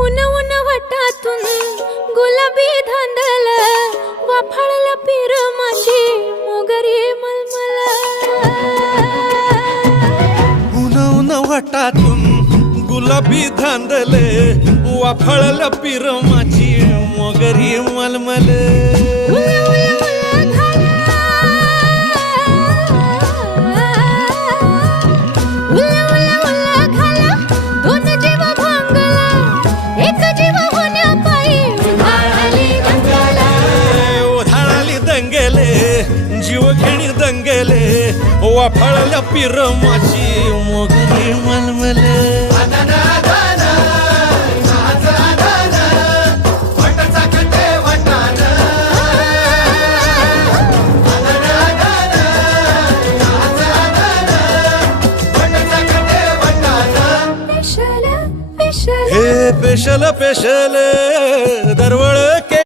उन उन वटातून गुलाबी धांदल वाफाळला पीर माझी मोगरी मलमल उन उन वटातून गुलाबी धांदले वाफाळला पीर माझी मोगरी मलमल जीवघेणी दंगेले वाफाळल्या पीर माझी मोगरी मलमल हे पेशल पेशल